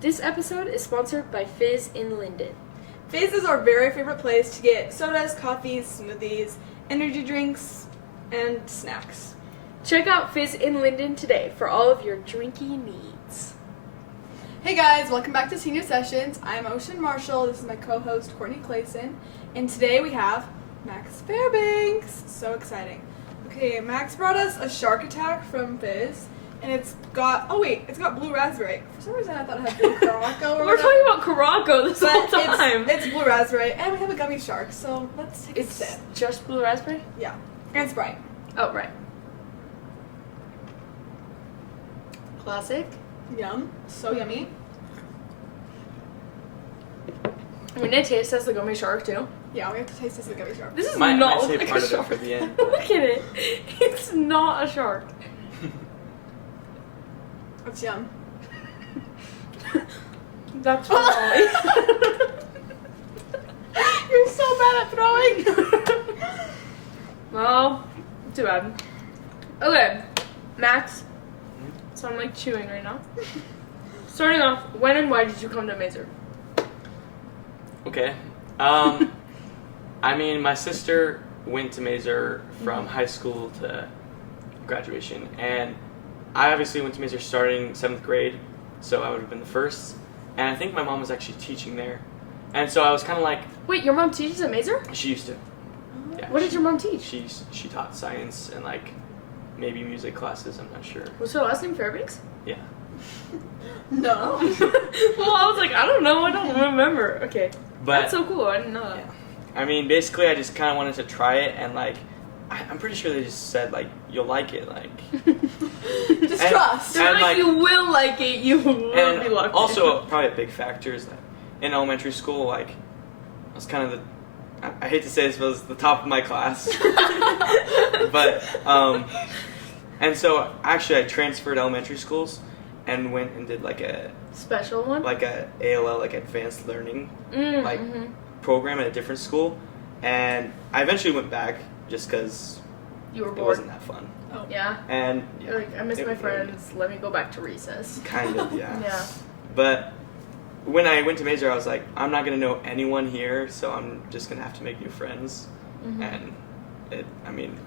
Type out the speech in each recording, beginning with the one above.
This episode is sponsored by Fizz in Linden. Fizz is our very favorite place to get sodas, coffees, smoothies, energy drinks, and snacks. Check out Fizz in Linden today for all of your drinky needs. Hey guys, welcome back to Senior Sessions. I'm Ocean Marshall. This is my co-host Courtney Clayson, and today we have Max Fairbanks. So exciting. Okay, Max brought us a shark attack from Fizz, and it's got blue raspberry. For some reason I thought it had blue Caraco or We're talking about Caraco this whole but time. it's blue raspberry, and we have a gummy shark, so let's take a It's sip. just blue raspberry? Yeah, and Sprite. Oh, right. Classic. Yum. So yummy. I mean, it tastes as the gummy shark, too. Yeah, we have to taste this as a gummy shark. This is Might not save like part a of it shark. for the end. Look at it. It's not a shark. It's yum. That's for Molly. You're so bad at throwing. Well, too bad. Okay, Max. So I'm like chewing right now. Starting off, when and why did you come to Mazer? Okay. I mean, my sister went to Mazer from high school to graduation, and I obviously went to Mazer starting 7th grade, so I would have been the first. And I think my mom was actually teaching there, and so I was kind of like. Wait, your mom teaches at Mazer? She used to. Yeah. What did your mom teach? She taught science and like maybe music classes. I'm not sure. Was her last name Fairbanks? Yeah. No. Well, I was like, I don't know. I don't remember. Okay. But That's so cool. I didn't know that. yeah. I mean, basically, I just kind of wanted to try it, and like, I'm pretty sure they just said like you'll like it, like. Just And- trust. They're And, like, you will like it. You will And be lucky. also, probably a big factor is that in elementary school, like, I was kind of I hate to say this, but I was the top of my class. But, and so actually I transferred elementary schools and went and did like a Special one? ALL, like advanced learning like mhm. program at a different school. And I eventually went back just because You were it bored. wasn't that fun. Oh. Yeah. And You're like, I miss it- my friends. Let me go back to recess. Kind of, yeah. Yeah. But when I went to Mazer, I was like, I'm not gonna know anyone here, so I'm just gonna have to make new friends, Mhm. and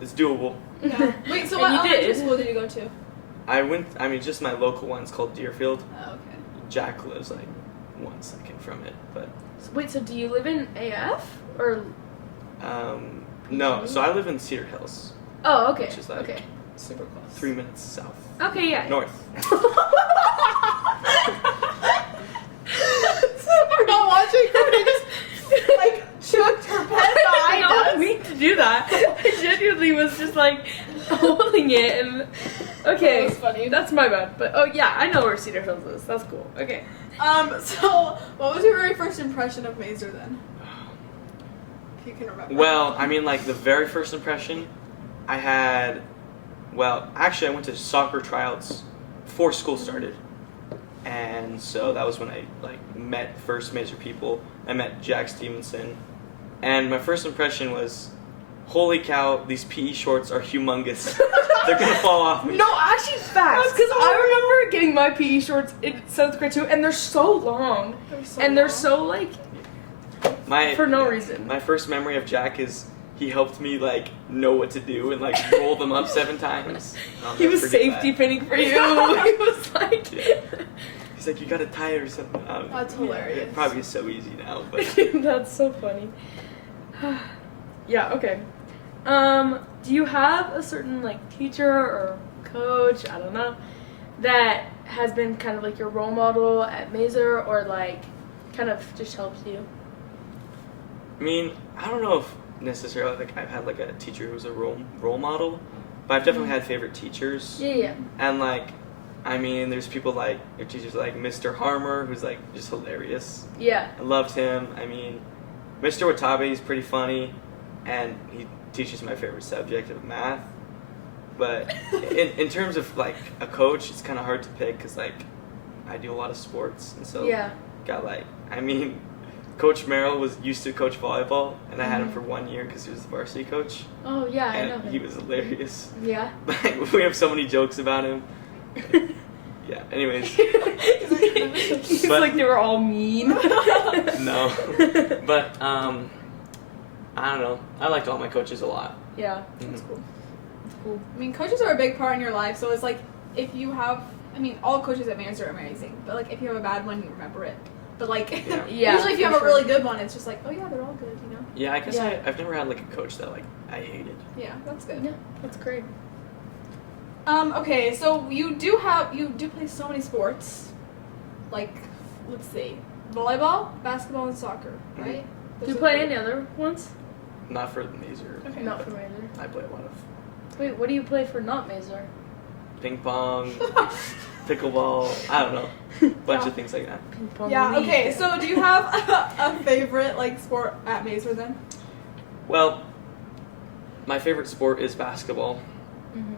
it's doable. Yeah. Wait, so And what you elementary did. school did you go to? Just my local one's called Deerfield. Oh, okay. Jack lives like 1 second from it, but Wait, so do you live in AF? Or. no. So I live in Cedar Hills, Oh, okay. Which is like- okay. Super close. 3 minutes south, Okay, yeah. north. We're not watching. Courtney just like shook her pen I behind don't us. mean to do that. I genuinely was just like holding it and. Okay. That was funny. That's my bad. But oh, yeah, I know where Cedar Hills is. That's cool. Okay. So what was your very first impression of Mazer then? If you can remember. Well, I mean, like the very first impression, I had. Well, actually, I went to soccer tryouts before school started, and so that was when I like met first Mazer people. I met Jack Stevenson, and my first impression was, "Holy cow! These PE shorts are humongous. They're gonna fall off me." No, actually, facts. That's Because so I remember getting my PE shorts in 7th grade too, and they're so long. They're so like for no reason. My first memory of Jack is he helped me like know what to do and like roll them up 7 times. I'll He never was forget safety that. pinning for you. He was like. Yeah. He's like, you gotta tie it or something. That's It hilarious. probably is so easy now, but That's so funny. Yeah, okay. Do you have a certain like teacher or coach, I don't know, that has been kind of like your role model at Mazer or like kind of just helps you? I mean, I don't know if necessarily like I've had like a teacher who was a role model, but I've definitely had favorite teachers. Yeah. And like, I mean, there's people like your teachers like Mr. Harmer, who's like just hilarious. Yeah. I loved him. I mean, Mr. Watabe is pretty funny, and he teaches my favorite subject of math. But in terms of like a coach, it's kind of hard to pick because like I do a lot of sports, and so Yeah. got like, I mean, Coach Merrill used to coach volleyball, and I had him for 1 year because he was the varsity coach, Oh yeah, I know and him. he was hilarious. Yeah. Like, we have so many jokes about him. Yeah. Anyways, He's But- like they were all mean. No. But I don't know. I liked all my coaches a lot. Yeah, Mhm. that's cool. That's cool. I mean, coaches are a big part in your life, so it's like if you have, I mean, all coaches at Manners are amazing, but like if you have a bad one, you remember it. But like, Yeah. Yeah, usually if you for have sure. a really good one, it's just like, oh yeah, they're all good, you know? Yeah, I guess Yeah. I've never had like a coach that like I hated. Yeah, that's good. Yeah, that's great. Okay, so you do play so many sports, like, let's see, volleyball, basketball, and soccer, right? Do you play any other ones? Not for the Mazer. Okay. Not for Mazer. I play a lot of Wait, what do you play for not Mazer? ping pong, pickleball. I don't know, bunch Yeah. of things like that. Ping pong Yeah. league. Okay. So, do you have a favorite like sport at Mazer then? Well, my favorite sport is basketball, Mhm.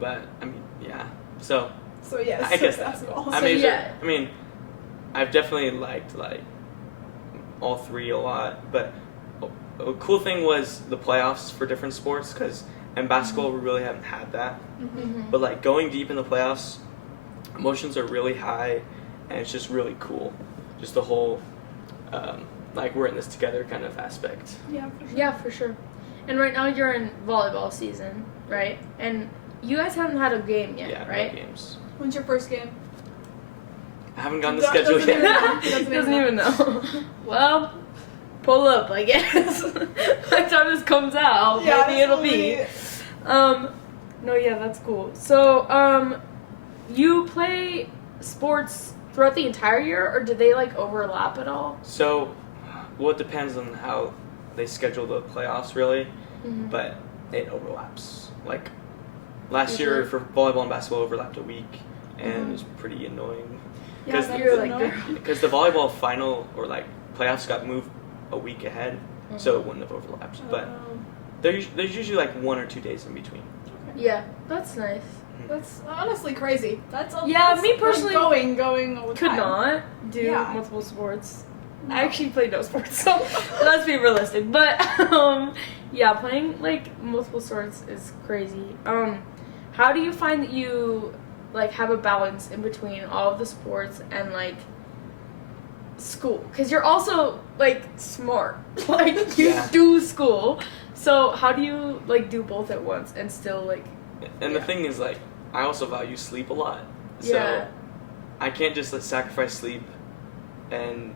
but I mean, yeah. So So yes, I guess that. basketball. I So, mean, yeah. I mean, I've definitely liked like all three a lot, but a cool thing was the playoffs for different sports because in basketball we really haven't had that. Mhm. But like going deep in the playoffs, emotions are really high, and it's just really cool. Just the whole like we're in this together kind of aspect. Yeah. For sure. Yeah, for sure. And right now you're in volleyball season, right? And you guys haven't had a game yet, Yeah, no right? games. When's your first game? I haven't gotten the Doesn't schedule even know. yet. He doesn't Doesn't even even know. Well, pull up, I guess. By the time this comes out, Yeah, maybe this it'll will be. No, yeah, that's cool. So, you play sports throughout the entire year, or do they like overlap at all? So, well, it depends on how they schedule the playoffs, really. Mhm. But it overlaps. Like last year Usually. for volleyball and basketball overlapped a week, and Mhm. it was pretty annoying. Yeah, 'Cause that's you're like, annoying. Because the volleyball final or like playoffs got moved a week ahead, so Mm-hmm. it wouldn't have overlapped. But Oh, there's usually like 1 or 2 days in between. okay. Yeah, that's nice. That's honestly crazy. That's a Yeah, that's me personally going all the Could time. not do Yeah. multiple sports. No. I actually play no sports, so let's be realistic. But yeah, playing like multiple sports is crazy. How do you find that you like have a balance in between all of the sports and like school? Because you're also like smart, like you Yeah. do school. So how do you like do both at once and still like? And Yeah. the thing is, like, I also value sleep a lot, so Yeah. I can't just like, sacrifice sleep, and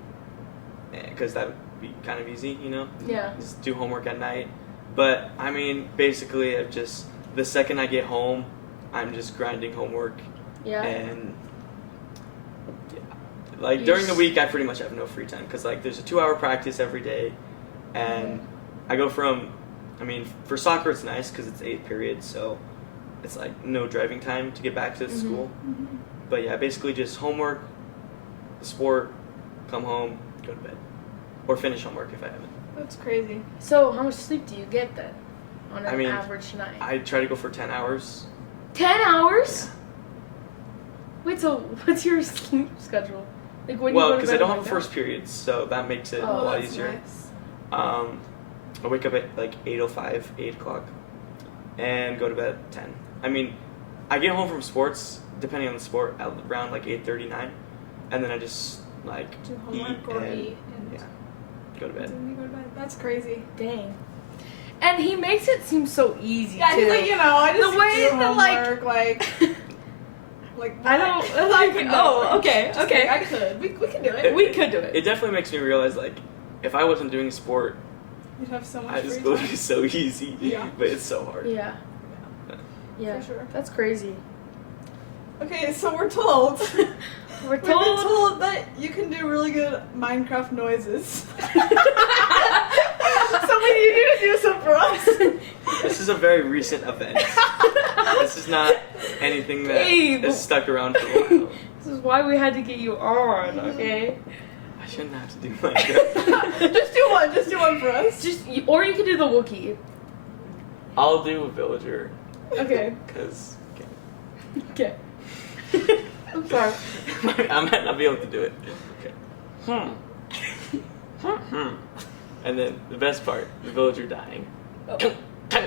because that would be kind of easy, you know. Yeah. Just do homework at night. But I mean, basically, I've just the second I get home, I'm just grinding homework, Yeah. and yeah, like You during the just- week, I pretty much have no free time because like there's a 2-hour practice every day, and I go from, I mean, for soccer it's nice because it's 8 periods, so it's like no driving time to get back to the Mhm. school. Mhm. But yeah, basically just homework, sport, come home, go to bed, or finish homework if I haven't. That's crazy. So how much sleep do you get then on an I mean, average night? I try to go for 10 hours. 10 hours? Yeah. Wait, so what's your sleep schedule? Like when Well, you go to because bed I don't like have that? first periods, so that makes it Oh, a lot that's easier. nice. I wake up at like 8:05, 8 o'clock, and go to bed at 10. I mean, I get home from sports, depending on the sport, at around like 8:39, and then I just like Do eat homework or and eat and yeah, go to bed. then you go to bed. That's crazy. Dang. And he makes it seem so easy Yeah, too. he's like, I just The way do that, like- homework, like I don't like. Oh, okay, Just kidding, I okay. could. We can do it. We could do it. It definitely makes me realize like if I wasn't doing sport, You'd have so much I just free it would time. be so easy. Yeah. But it's so hard. Yeah. Yeah. For sure. That's crazy. Okay, so we're told. We're We've been told. told that you can do really good Minecraft noises. So we need you to do some for us. This is a very recent event. This is not anything that Gabe. has stuck around for a while. This is why we had to get you on, okay? I shouldn't have to do Minecraft. Just do one for us. Or you could do the Wookiee. I'll do a villager Okay. because Okay. I'm sorry. I might not be able to do it. Okay. And then the best part, the villager dying. Oh. I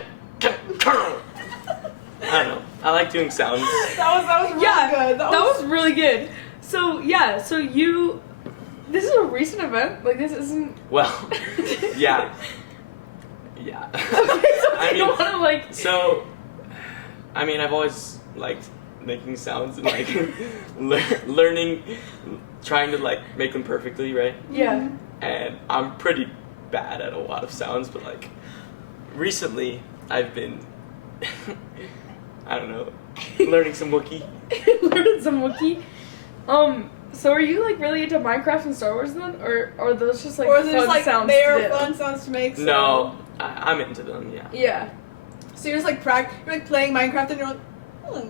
don't know. I like doing sounds. That was really Yeah, good. That was really good. So yeah, so you. This is a recent event. Like this isn't. Well, yeah. Yeah. Okay, so I you mean, want to like. So, I mean, I've always liked making sounds and like learning, trying to like make them perfectly, right? Yeah. And I'm pretty bad at a lot of sounds, but like recently I've been, I don't know, learning some Wookiee. Learning some Wookiee. So are you like really into Minecraft and Star Wars then, or are those just like Or is it fun just like sounds? they're to do? fun sounds to make? So. No, I'm into them. Yeah. Yeah. So you're just like you're like playing Minecraft and you're like, like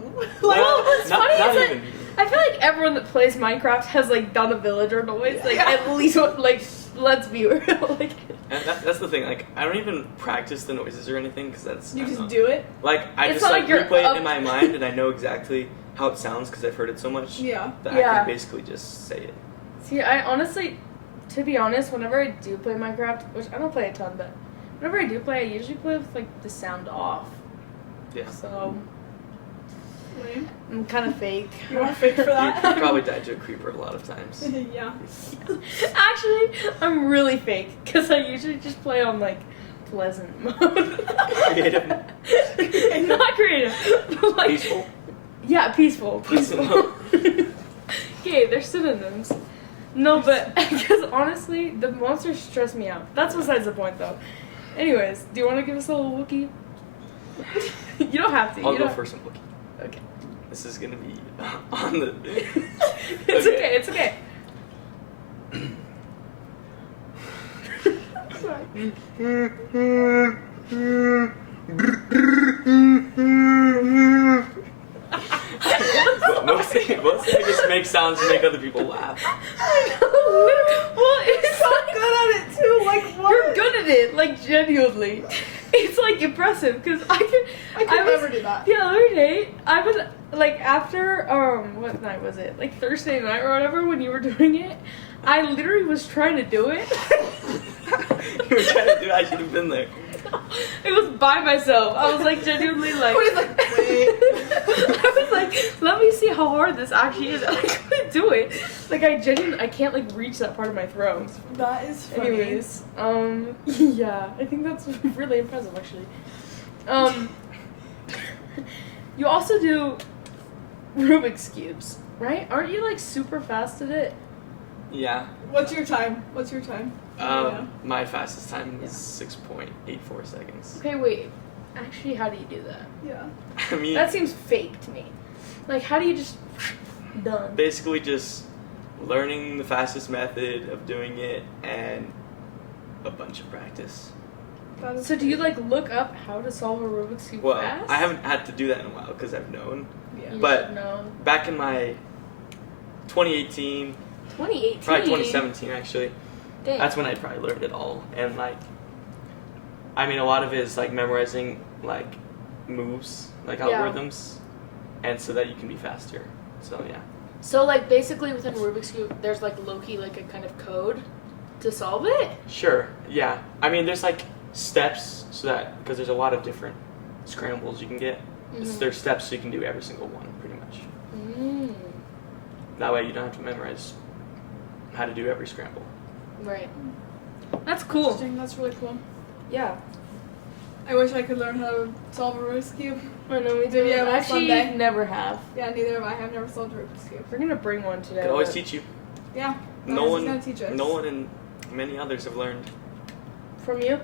Well, what's funny is not that even. I feel like everyone that plays Minecraft has like done a villager noise, like Yeah. at least one, like let's be real, like. And that's the thing. Like, I don't even practice the noises or anything because that's. you I don't just know. do it. Like I It's just not like like you're replay up- it in my mind, and I know exactly how it sounds because I've heard it so much Yeah. that I Yeah. can basically just say it. See, I honestly, to be honest, whenever I do play Minecraft, which I don't play a ton, but whenever I do play, I usually play with like the sound off. Yeah. So Lame. I'm kind of fake. You are fake for that? You probably died to a creeper a lot of times. Yeah. Actually, I'm really fake because I usually just play on like pleasant mode. Creative. Not creative. But, like, Peaceful. Yeah, peaceful. Pleasant Peaceful. Okay, they're synonyms. No, but because honestly, the monsters stress me out. That's besides the point, though. Anyways, do you want to give us a little Wookiee? You don't have to. I'll you go don't... first and Wookiee. Okay. This is gonna be on the. It's okay. It's okay. Mostly I just make sounds to make other people laugh. Well, it's So like, good at it too. Like what? you're good at it, like genuinely. It's like impressive because I I could never do that. The other day, I was like after what night was it? Like Thursday night or whatever when you were doing it. I literally was trying to do it. You were trying to do it, I should have been there. It was by myself. I was like genuinely like. Cody's like, wait. I was like, let me see how hard this actually is. And I couldn't do it. Like I can't like reach that part of my throat. That is funny. Anyways, yeah, I think that's really impressive actually. You also do Rubik's cubes, right? Aren't you like super fast at it? Yeah. What's your time? Yeah. My fastest time is 6.84 seconds. Okay, wait. Actually, how do you do that? Yeah. I mean, That seems fake to me. Like, how do you just done? basically just learning the fastest method of doing it and a bunch of practice. That is So do you like look up how to solve a Rubik's cube Well, fast? I haven't had to do that in a while because I've known. Yeah. You but- should know. Back in my 2018, 2018. probably 2017 actually, Dang. that's when I probably learned it all. And like, I mean, a lot of it is like memorizing like moves, like Yeah. algorithms, and so that you can be faster. So yeah. So like basically within Rubik's cube, there's like low-key like a kind of code to solve it. Sure. Yeah. I mean, there's like steps so that because there's a lot of different scrambles you can get. Mhm. There's steps so you can do every single one pretty much. Mm. That way you don't have to memorize how to do every scramble. Right. That's cool. Interesting. That's really cool. Yeah. I wish I could learn how to solve a Rubik's cube. I know we do. Maybe I will Actually, someday. never have. Yeah, neither have I. I've never solved a Rubik's cube. We're gonna bring one I today. could always but- teach you. Yeah. No Max is one, gonna teach us. no one, and many others have learned. From you?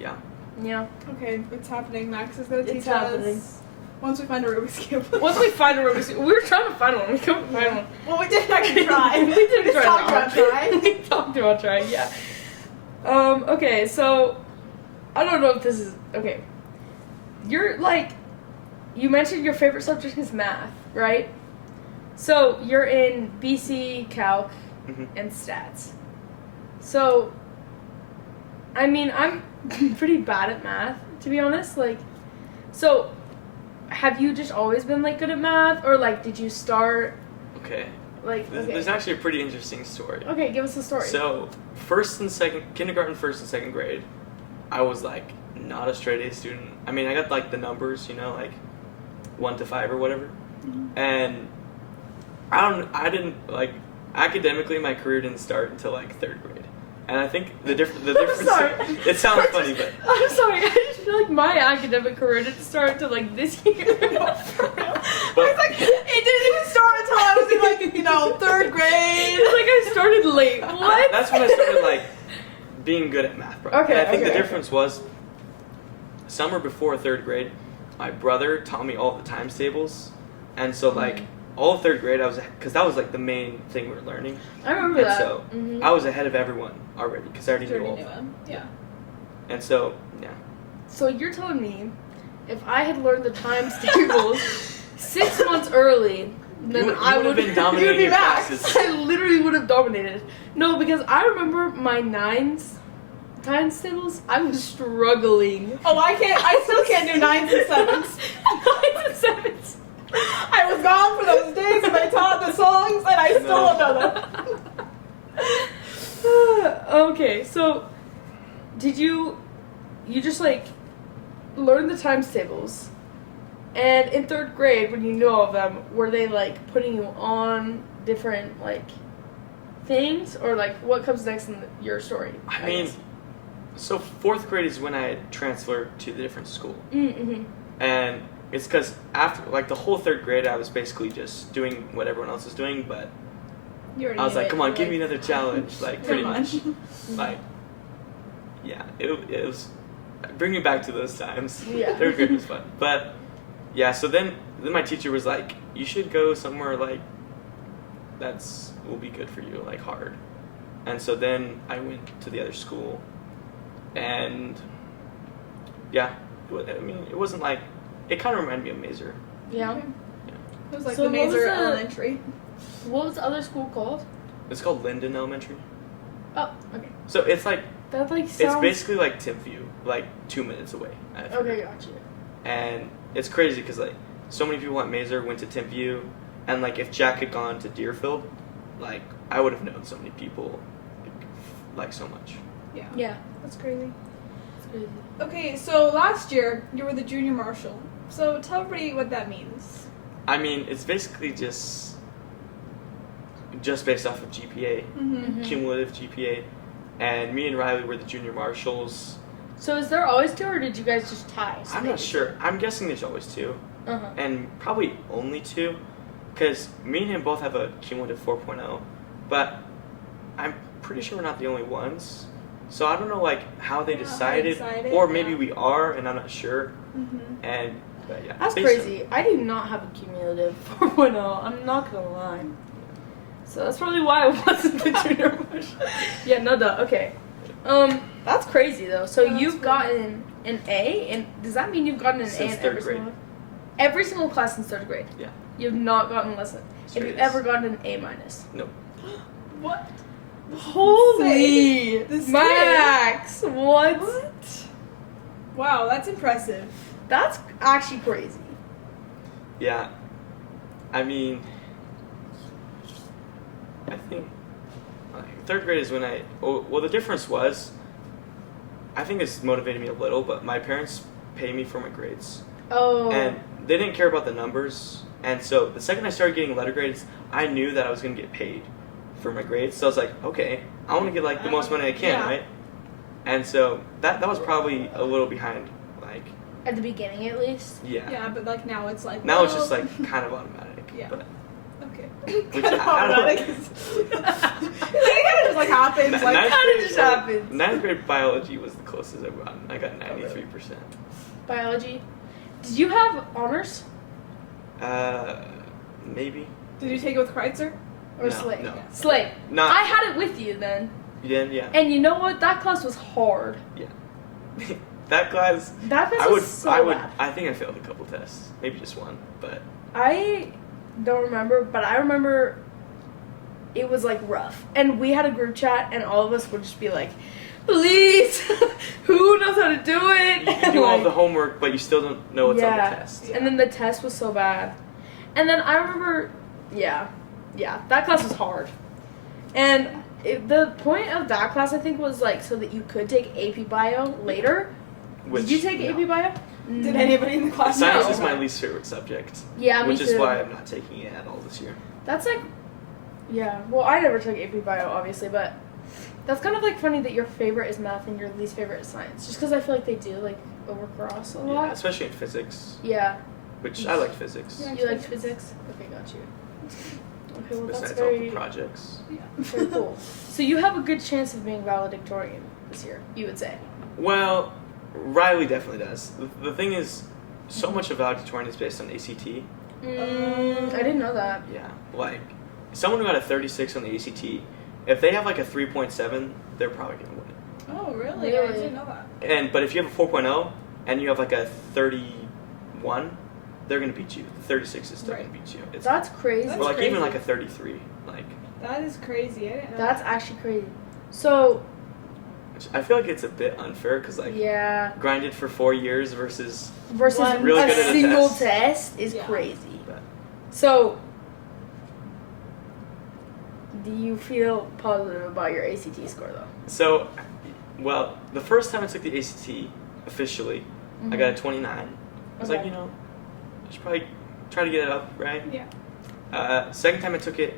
Yeah. Yeah. Okay, it's happening. Max is gonna teach It's happening. us. Once we find a Rubik's cube. Once we find a Rubik's cube, we were trying to find one. We couldn't find one. Well, we didn't actually try. we didn't just try. talked about trying. We talked about trying. Yeah. Okay, so I don't know if this is okay. You're like, you mentioned your favorite subject is math, right? So you're in BC Calc Mhm. and stats. So, I mean, I'm pretty bad at math, to be honest. Like, so have you just always been like good at math, or like did you start Okay. like? Okay. There's actually a pretty interesting story. Okay, give us a story. So, kindergarten, first and second grade, I was like not a straight A student. I mean, I got like the numbers, you know, like 1 to 5 or whatever. Mhm. And I didn't like academically. My career didn't start until like 3rd grade, and I think the difference. sorry. It sounds funny, but I'm sorry. I just feel like my academic career didn't start until like this year. But- It's like it didn't even start until I was in like 3rd grade. It's like I started late. What? that's when I started like being good at math. Probably. Okay, And I think okay, the okay. difference was summer before 3rd grade, my brother taught me all the times tables, and so like all of 3rd grade I was because that was like the main thing we were learning, I remember and that. so Mhm. I was ahead of everyone already because I already knew all of them. him. Yeah. And so yeah, So you're telling me if I had learned the times tables 6 months early, then you I would have would been dominating be your Max. classes. I literally would have dominated. No, because I remember my times tables. I was struggling. Oh, I still can't do 9s and 7s. 9s and 7s. I was gone for those days and I taught the songs and I still don't know them. Okay, so did you just like learn the times tables? And in 3rd grade, when you knew all of them, were they like putting you on different like things, or like what comes next in your story? I mean, guess? so 4th grade is when I had transferred to the different school, Mm-hmm. and it's because after like the whole 3rd grade I was basically just doing what everyone else was doing, but I was like, come on, give me another challenge, like pretty much. Like, yeah, it was bring me back to those times. Yeah. 3rd grade was fun, but yeah. So then my teacher was like, you should go somewhere like will be good for you, like hard. And so then I went to the other school, and yeah, I mean it wasn't like it kind of reminded me of Mazer. Yeah. It was like So the what was Mazer the- Elementary. What was the other school called? It's called Linden Elementary. Oh, okay. So it's like That like it's sounds. basically like Timpview, like 2 minutes away. I figured. Okay, gotcha. And it's crazy because like so many people at Mazer went to Timpview, and like if Jack had gone to Deerfield, like I would have known so many people, like so much. Yeah. Yeah, That's crazy. it's crazy. Okay, so last year you were the junior marshal. So tell everybody what that means. I mean, it's basically just based off of GPA, Mm-hmm. cumulative GPA, and me and Riley were the junior marshals. So is there always two, or did you guys just tie? I'm not sure. I'm guessing there's always 2, Uh huh. and probably only 2, because me and him both have a cumulative 4.0, but I'm pretty sure we're not the only ones. So I don't know like how they Yeah, how they decided, decided, or maybe yeah. we are, and I'm not sure. Mm-hmm. And but yeah, That's based crazy. I do not have a cumulative 4.0. I'm not gonna lie. So that's probably why I wasn't the junior marshal. Yeah, no duh. Okay. That's crazy though. So Yeah, that's you've cool. gotten an A, and does that mean you've gotten an Since A in 3rd every grade. single class since 3rd grade? Yeah. You've not gotten less than. Have you Straight ever A's. gotten an A minus? No. What? Holy This kid. Max! What? Wow, that's impressive. That's actually crazy. Yeah. I mean, I think like, 3rd grade is when well, the difference was, I think this motivated me a little, but my parents pay me for my grades. Oh. And they didn't care about the numbers. And so the second I started getting letter grades, I knew that I was going to get paid for my grades. So I was like, okay, I want to get like the most money I can, Yeah. right? And so that was probably a little behind, like, At the beginning, at least. yeah. Yeah, but like now it's like. Now it's well, just like kind of automatic. Yeah. But Okay. Which Kind of I don't know. automatic. It kind of just like happens. Ninth Like kinda grade- just happens. 9th grade biology was the closest I've gotten. I got 93%. Biology. Did you have honors Maybe. did you take it with Kreitzer? or No, Slate? no. Slate. Not. I had it with you then, Yeah. and you know what? That class was hard. That class. That class I would. was so I would. bad. I think I failed a couple tests. Maybe just one, but I don't remember, but I remember it was like rough, and we had a group chat, and all of us would just be like, "Please, who knows how to do it?" you do all the homework, but you still don't know what's on the test. And then the test was so bad. And then I remember, yeah, that class was hard. And the point of that class, I think, was like so that you could take AP Bio later. Which, Did you take no. AP Bio? Did No. anybody in the class Science know? is my least favorite subject, Yeah, me which is too. why I'm not taking it at all this year. That's like, yeah. Well, I never took AP Bio, obviously, but that's kind of like funny that your favorite is math and your least favorite is science. Just because I feel like they do like overcross a lot. Yeah, especially in physics. Yeah. Which I like physics. Yeah. You liked physics? Okay, got you. Okay, well that's Besides all the very, projects. very cool. So you have a good chance of being valedictorian this year, you would say. Well, Riley definitely does. The thing is, so much of valedictorian is based on ACT. I didn't know that. Yeah, like someone who got a 36 on the ACT, if they have like a 3.7, they're probably gonna win it. Oh, really? Really? I didn't know that. But if you have a 4.0 and you have like a 31, they're gonna beat you. The 36 is still Right. gonna beat you. It's That's crazy. That's or like even crazy. like a 33, like That is crazy. I didn't know That's that. actually crazy. So, which I feel like it's a bit unfair because like yeah. grinded for 4 years versus Versus One really a good at a single test. test is Yeah. crazy. But- So, do you feel positive about your ACT score though? So, well, the first time I took the ACT officially, I got a 29. I was like, Okay. you know, I should probably try to get it up, right? Yeah. Second time I took it,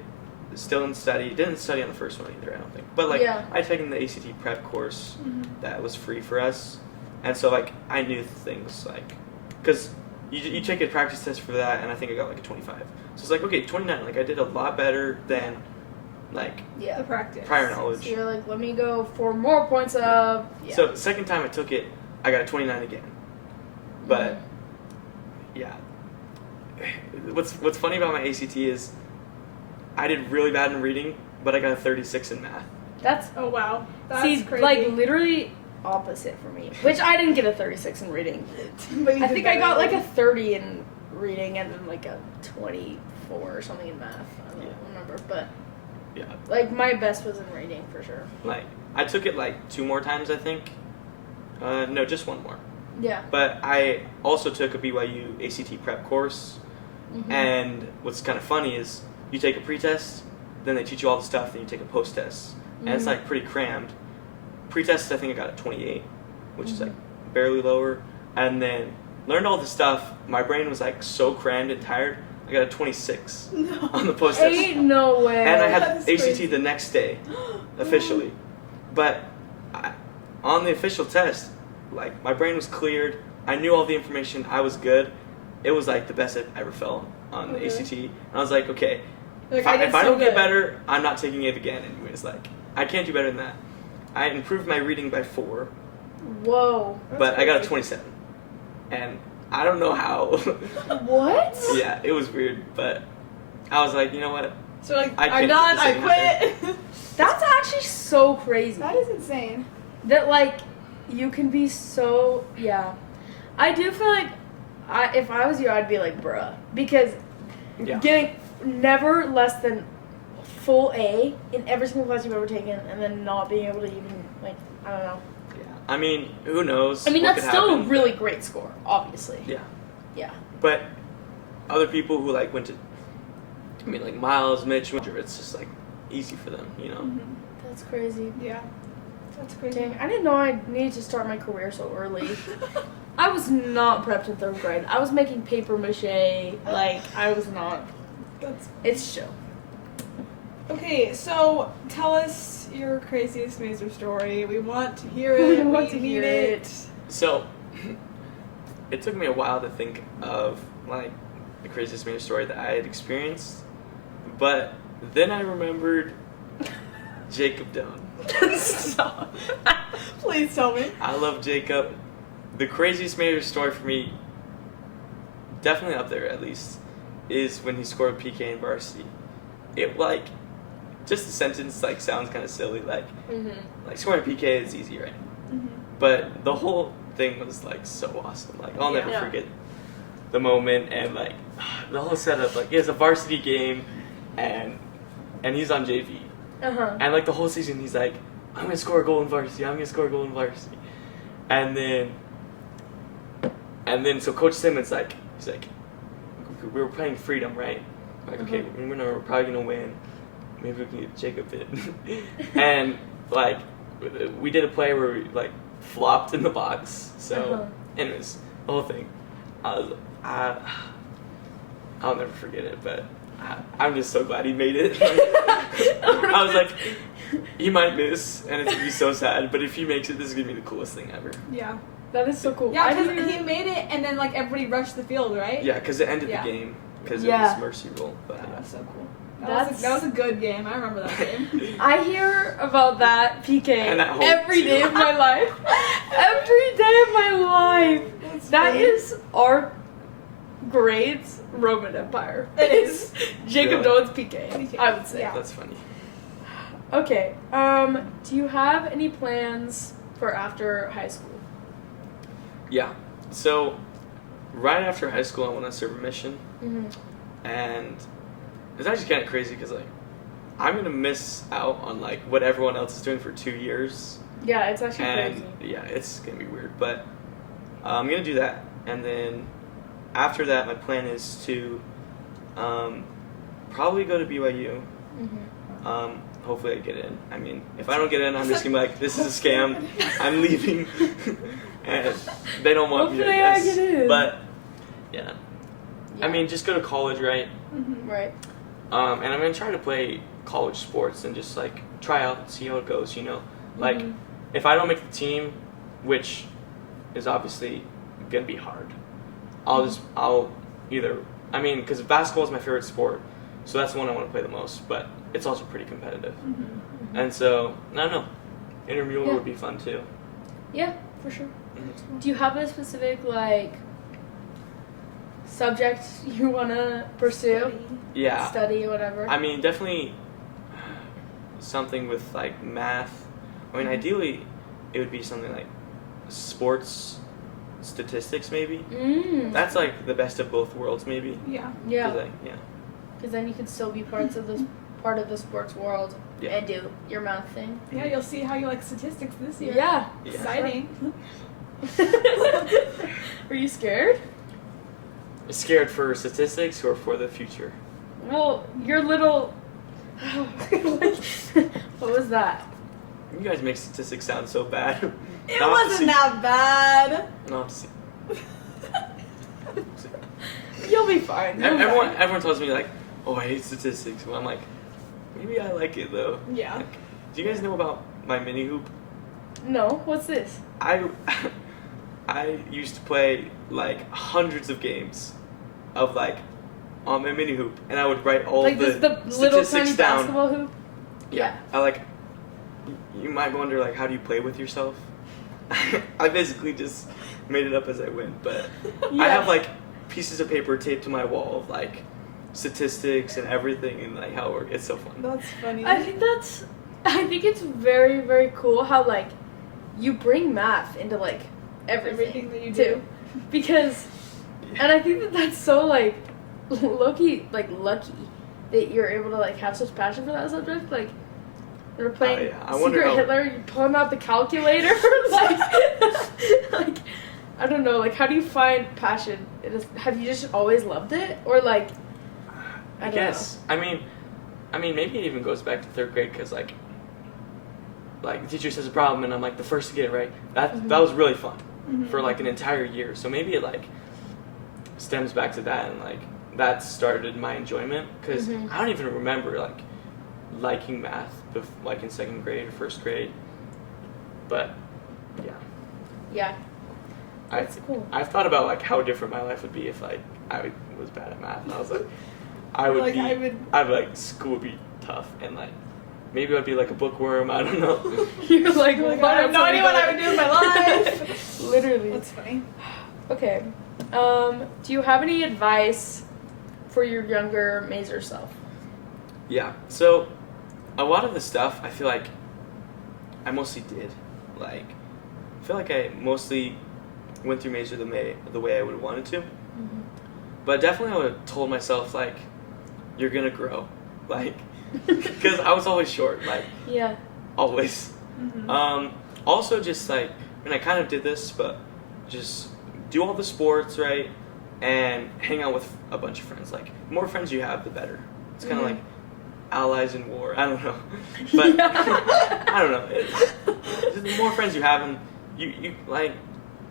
still didn't study. Didn't study on the first one either, I don't think. But like, Yeah. I'd taken the ACT prep course Mhm. that was free for us, and so like I knew things like, because you take a practice test for that, and I think I got like a 25. So it's like, okay, 29. Like I did a lot better than like Yeah. The practice. prior So knowledge. you're like, let me go for more points of. Yeah. So second time I took it, I got a 29 again. But yeah, what's funny about my ACT is I did really bad in reading, but I got a 36 in math. That's Oh, wow. That's see, crazy. like literally opposite for me. Which I didn't get a 36 in reading. But you I did think I better got like a than- 30 in reading and then like a 24 or something in math. I don't Yeah. remember, but Yeah, like my best was in reading for sure. like I took it like 2 more times, I think. No, just 1 more. Yeah. But I also took a BYU ACT prep course, Mhm. and what's kind of funny is you take a pretest, then they teach you all the stuff, then you take a post test, and it's Mhm. like pretty crammed. Pretest, I think I got a 28, which is Mhm. like barely lower, and then learned all the stuff. My brain was like so crammed and tired. I got a 26 No. on the post test, Ain't no way. and I That had is ACT crazy. the next day, officially. But on the official test, like my brain was cleared. I knew all the information. I was good. It was like the best I've ever felt on the Okay. ACT. And I was like, okay, Like, if I did don't so get good. better, I'm not taking it again. Anyways, like I can't do better than that. I improved my reading by 4, Whoa. That's but I got a crazy. 27, and I don't know how. What? Yeah, it was weird, but I was like, you know what? So like, I I'm can't done. do I this quit. That's actually so crazy. That is insane. That like you can be so yeah. I do feel like if I was you, I'd be like bruh, because Yeah. getting never less than full A in every single class you've ever taken, and then not being able to even like I don't know. Yeah. I mean, who knows? I mean what that's could still happen, a really but- great score, obviously. Yeah. Yeah. But other people who like went to, I mean, like Miles, Mitch, it's just like easy for them, you know. Mhm. That's crazy. Yeah. That's crazy. Dang, I didn't know I needed to start my career so early. I was not prepped in 3rd grade. I was making paper mache. Like I was not. That's It's chill. okay. So tell us your craziest Mazer story. We want to hear We it. want to need hear it. it. So it took me a while to think of like the craziest major story that I had experienced, but then I remembered Jacob Doan. Stop. Please tell me. I love Jacob. The craziest major story for me, definitely up there at least, is when he scored PK in varsity. It like, just the sentence like sounds kind of silly. Like scoring PK is easy, right? Mm-hmm. But the whole thing was like so awesome. Like I'll never Yeah. forget the moment and like the whole setup. Like it's a varsity game, and he's on JV, and like the whole season he's like, I'm gonna score a goal in varsity. I'm gonna score a goal in varsity, and then so Coach Simmons like he's like, we were playing freedom, right? Like okay, we're probably gonna win. Maybe we can get Jacob in, and like we did a play where we like flopped in the box. So, anyways, the whole thing, I'll never forget it. But I'm just so glad he made it. I was like, he might miss, and it's gonna be so sad. But if he makes it, this is gonna be the coolest thing ever. Yeah. That is so cool. Yeah, because he made it, and then like everybody rushed the field, right? Yeah, because it ended Yeah. the game because Yeah. it was mercy rule. But That was so cool. That's- That was a good game. I remember that game. I hear about that PK And that hole, every day too. of my life. Every day of my life. That funny. is our grades Roman Empire. It is. Jacob Yeah. Nolan's PK, I would say. Yeah. that's funny. Okay. Do you have any plans for after high school? Yeah. So, right after high school, I want to serve a mission, Mm-hmm. and it's actually kind of crazy because like I'm gonna miss out on like what everyone else is doing for 2 years, Yeah, it's actually and crazy. yeah, it's gonna be weird. But I'm gonna do that, and then after that, my plan is to probably go to BYU. Mm-hmm. Hopefully I get in. I mean, if I don't get in, I'm just gonna be like, this is a scam. I'm leaving. And they don't want me, Hopefully I I guess. get in. But yeah. I mean, just go to college, right? Mm-hmm. Right. And I'm gonna try to play college sports and just like try out, see how it goes. Like Mhm. if I don't make the team, which is obviously gonna be hard, I'll either. I mean, because basketball is my favorite sport, so that's the one I want to play the most. But it's also pretty competitive, Mm-hmm. and so I don't know. Intramural Yeah. would be fun too. Yeah, for sure. Mhm. Do you have a specific like subject you wanna pursue, Yeah. study, or whatever? I mean, definitely something with like math. I mean, ideally, it would be something like sports statistics, maybe. That's like the best of both worlds, maybe. Yeah. 'Cause, Yeah, like, yeah. because then you could still be part of the sports world Yeah. and do your math thing. Yeah, you'll see how you like statistics this year. Yeah. Yeah. Exciting. Are you scared? Scared for statistics or for the future? Well, your little. What was that? You guys make statistics sound so bad. It No, I'm wasn't that bad. No, I'm just- You'll be fine. You'll be everyone tells me like, oh, I hate statistics. Well, I'm like, maybe I like it though. Yeah. Like, do you guys know about my mini hoop? fine. No, what's this? I used to play like hundreds of games of like on my mini hoop, and I would write all Like the this, the little statistics tiny down. basketball hoop. Yeah, I like. You might wonder like, how do you play with yourself? I basically just made it up as I went, but Yeah. I have like pieces of paper taped to my wall of like statistics and everything and like how it works. It's so fun. That's funny. I think it's very, very cool how like you bring math into like everything that you too. do. Because and I think that that's so like lucky that you're able to like have such passion for that subject. Like you're playing yeah. I wonder Secret how- Hitler, you're pulling out the calculator. like I don't know, like how do you find passion? Have you just always loved it, or like I don't guess. I mean, maybe it even goes back to third grade because like the teacher says a problem and I'm like the first to get it right. That was really fun for like an entire year. So maybe it like stems back to that and like that started my enjoyment because I don't even remember like liking math like in second grade or first grade. But yeah, Yeah, that's cool. I've thought about like how different my life would be if like I was bad at math and I was like I'd be like school would be tough and like maybe I'd be like a bookworm. I don't know. You're like, I have no idea what I would do with my life. Literally. That's funny. Okay. Do you have any advice for your younger Mazer self? Yeah. So a lot of the stuff I feel like I mostly did. Like I feel like I mostly went through Mazer the way I would have wanted to. But definitely I would have told myself like you're gonna grow. Like because I was always short, like Yeah. always. Also just like, I kind of did this, but just do all the sports, right? And hang out with a bunch of friends. Like, the more friends you have, the better. It's kind of like allies in war. I don't know. But, I don't know. The more friends you have, and you like,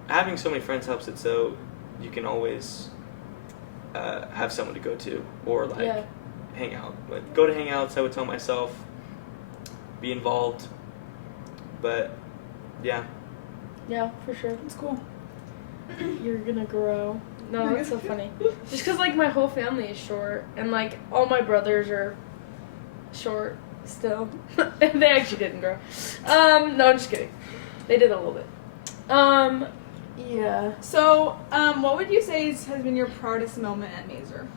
having so many friends helps it so you can always have someone to go to. Or, like, hang out. Like, go to hangouts, I would tell myself, be involved. But, yeah. Yeah, for sure. It's cool. You're gonna grow. No, that's so funny. Just because, like, my whole family is short, and, like, all my brothers are short still. They actually didn't grow. No, I'm just kidding. They did a little bit. Yeah. So, what would you say has been your proudest moment at Mazer?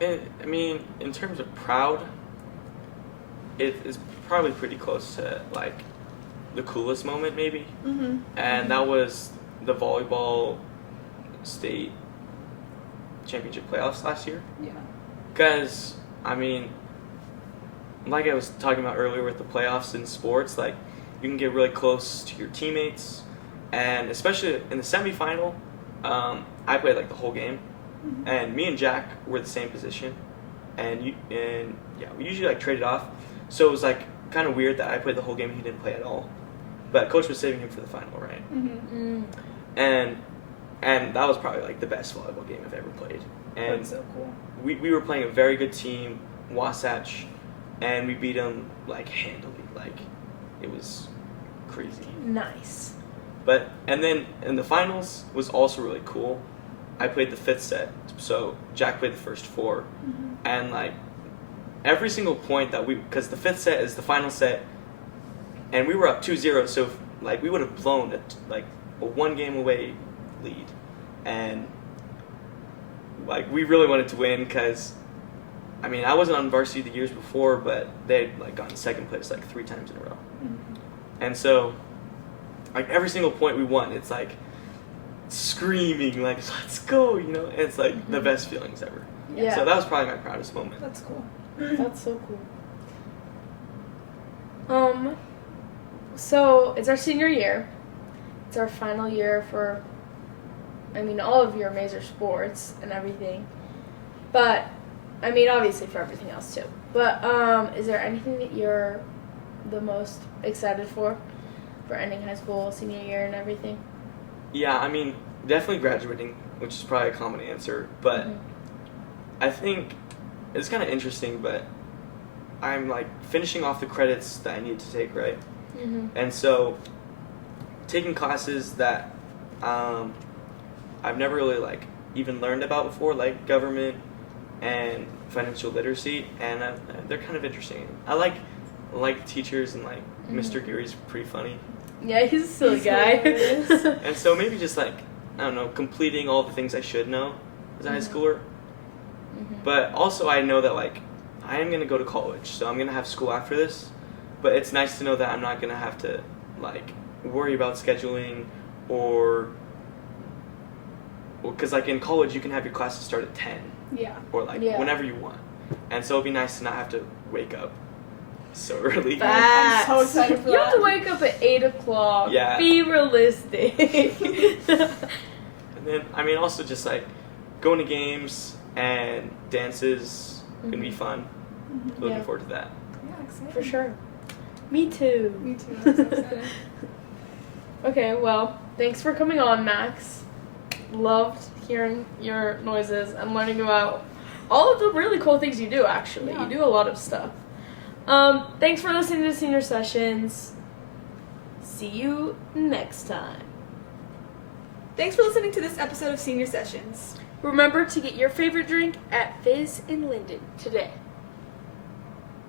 I mean, in terms of proud, it's probably pretty close to, like, the coolest moment, maybe. Mm-hmm. And that was the volleyball state championship playoffs last year. Yeah. Because, I mean, like I was talking about earlier with the playoffs in sports, like, you can get really close to your teammates. And especially in the semifinal, I played, like, the whole game. Mm-hmm. And me and Jack were the same position. And we usually, like, traded off. So it was, like, kind of weird that I played the whole game and he didn't play at all. But coach was saving him for the final, right? Mm-hmm. And that was probably, like, the best volleyball game I've ever played. And That's so cool. we were playing a very good team, Wasatch, and we beat them, like, handily. Like, it was crazy. Nice. And then in the finals was also really cool. I played the 5th set, so Jack played the first 4. Mm-hmm. And, like, every single point that because the 5th set is the final set, and we were up 2-0, so, like, we would have blown a 1-game away lead. And, like, we really wanted to win because, I mean, I wasn't on varsity the years before, but they'd, like, gotten second place, like, 3 times in a row. Mm-hmm. And so, like, every single point we won, it's, like, screaming, like, let's go, you know? And it's, like, the best feelings ever. Yeah. So that was probably my proudest moment. That's cool. That's so cool. So it's our senior year. It's our final year for, I mean, all of your major sports and everything. But, I mean, obviously for everything else too. But, is there anything that you're the most excited for ending high school, senior year and everything? Yeah, I mean, definitely graduating, which is probably a common answer. But Mm-hmm. I think it's kind of interesting, but I'm, like, finishing off the credits that I need to take, right? Mm-hmm. And so taking classes that I've never really, like, even learned about before, like government and financial literacy, and they're kind of interesting. I like the teachers, and, like, Mr. Geary's pretty funny. Yeah, he's a silly He's guy. hilarious. And so maybe just, like, I don't know, completing all the things I should know as a high schooler. But also I know that, like, I am going to go to college, so I'm going to have school after this. But it's nice to know that I'm not going to have to, like, worry about scheduling or because, like, in college you can have your classes start at 10 Yeah. or, like, Yeah. whenever you want. And so it'd be nice to not have to wake up so early. I'm so excited for You have to that. wake up at 8 o'clock. Yeah. Be realistic. And then, I mean, also just, like, going to games and dances can be fun. Mm-hmm. Looking Yeah. forward to that. Yeah, excited. For sure. Me too. Me too. I'm so excited. Okay, well, thanks for coming on, Max. Loved hearing your noises and learning about all of the really cool things you do, actually. Yeah. You do a lot of stuff. Thanks for listening to Senior Sessions. See you next time. Thanks for listening to this episode of Senior Sessions. Remember to get your favorite drink at Fizz in Linden today.